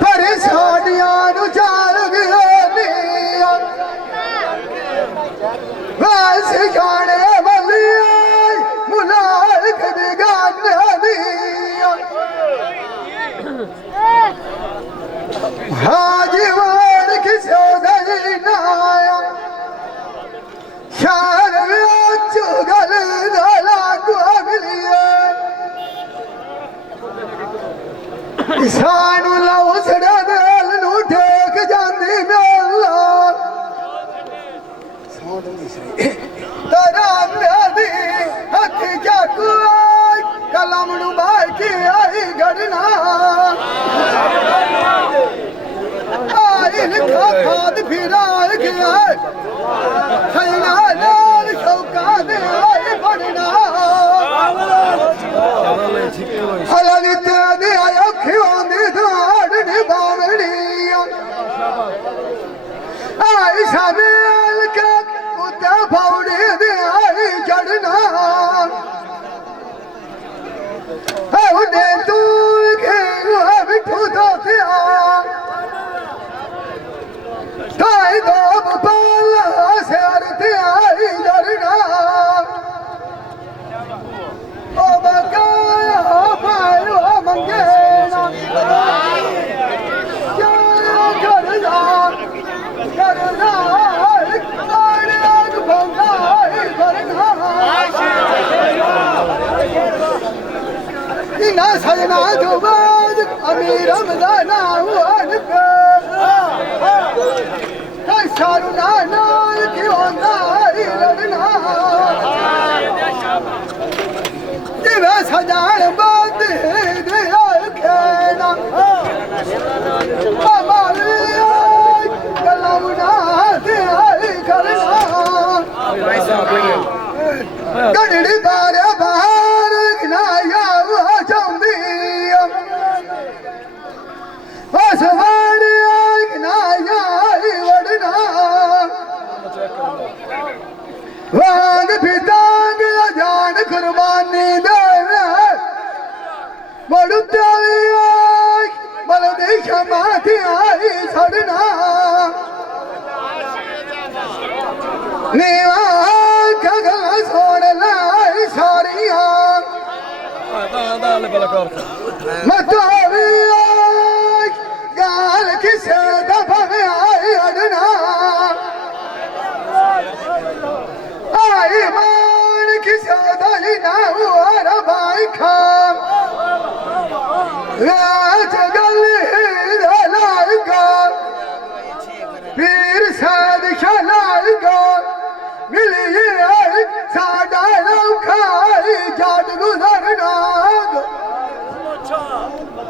ਪਰੇਸ਼ਾਨੀਆਂ ਨੂੰ ਜਾਣ ਗਿਆਨੀਆਂ ਵੈਸੇ ਜਾਣੇ ਵਾਲੀਆਂ ਮੁਲਾਇਕ ਦੀ ਗਾਨਾਂ ਦੀਆਂ ਹਾਜੀਵਾਨ ਕਿਸੇ ਦਾ ਹੀ ਨਾ ਆਇਆ ਸ਼ਾਨ ਵਿੱਚ ਗੱਲ ਦਾ ਲਾਗੂ ਮਿਲਿਆ ਸਾਨੂੰ ਲਾਉ ਸੜਾ ਦਿਲ ਨੂੰ ਠੇਕ ਜਾਂਦੀ ਮੇਲਾ ਸੌਂਦ ਨਹੀਂ ਸਹੀ ਤੇਰਾ ਮੇਰੀ ਹੱਥ ਚਾਕੂ ਕਲਮ ਨੂੰ ਬਾਹ ਕੇ ਆਈ ਗੜਨਾ ਆਈ ਲਿਖਾ ਖਾਦ ਫਿਰਾਲ ਗਿਆ ਸੈਨਾ ਨਾਲ ਸ਼ੌਕਾਂ ਦੇ ਆਏ ਬਣਨਾ ਹਲਾ ਨਿੱਤਿਆ ਦੇ ਆਇਆ ਖਿਓਂ ਦੀ ਦਾੜ ਨਿਭਾਵਣੀ ਆਈ ਸਾਮੇਲ ਕੇ ਉੱਤੇ ਫੌੜੀ ਦੇ ਆਈ ਚੜਨਾ ਉਹਨੇ ਤੂੰ ਖੇਵਾ ਬਿਠੂ ਦੋਤਿਆ ਕਾਇ ਦੋ ਬਪਾਲਾ ਸਿਰ ਤੇ ਆਈ ਜਰਨਾ ਓ ਬਕਾਇਆ ਪਾਇਓ ਮੰਗੇਣਾ ਕਿਆ ਕਰਨਾ ਕਰਨਾ ਕਾਇਦ ਬੰਦਾ ਕਰਨਾ ਇਨਾ ਸਜਣਾ ਜੋ ਬਾਦ ਅਮੀਰ ਰਮਜ਼ਾਨਾ ਹੁਆ ਨਕੇ ਸਾਰੂ ਨਾਲ ਕਿਉਂ ਨਾਰੀ ਲੜਨਾ ਜਿਵੇਂ ਸਜਾਣ ਬਾਦ ਦੇ ਖੇਣਾ ਮਾਮਾ ਕਲਾਉਣਾ ਤੇ ਆਈ ਕਰਨਾ ਗੜੜੀ ਬਾਰੇ ਬਾਹਰ ਗਨਾਇਆ ਉਹ ਜਾਂਦੀ ਬਸ ਵੜਿਆ ਗਨਾਇਆ ਵੜਨਾ ਵਾਂਗ ਫਿਦਾਂਗ ਜਾਨ ਕੁਰਬਾਨੀ ਦੇਵੇ ਮੜੂ ਤੇਰੀ ਆਈ ਬਲ ਦੀ ਸ਼ਮਾ ਤੇ ਆਈ ਛੜਨਾ ਨੀਵਾ ਕਗਲ ਸੋੜ ਲੈ ਸਾਰੀਆਂ ਮਤੋਵੀ ਗਾਲ ਕਿਸੇ ਦਾ ਭਵੇਂ ਆਈ ਅੜਨਾ ਆਈ ਮਾਨ ਕਿਸੇ ਦਾ ਹੀ ਨਾ ਹੁਆ ਰਬਾਈ ਖਾਮ ਰਾਤ ਗਲੀ ਦਾ ਲਾਇਕਾ ਪੀਰ ਸਾਦ ਸ਼ਲਾਇਕਾ ਮਿਲੀ ਆਈ ਸਾਡਾ ਰੌਖਾ ਜੱਟ ਗੁਜ਼ਰਨਾ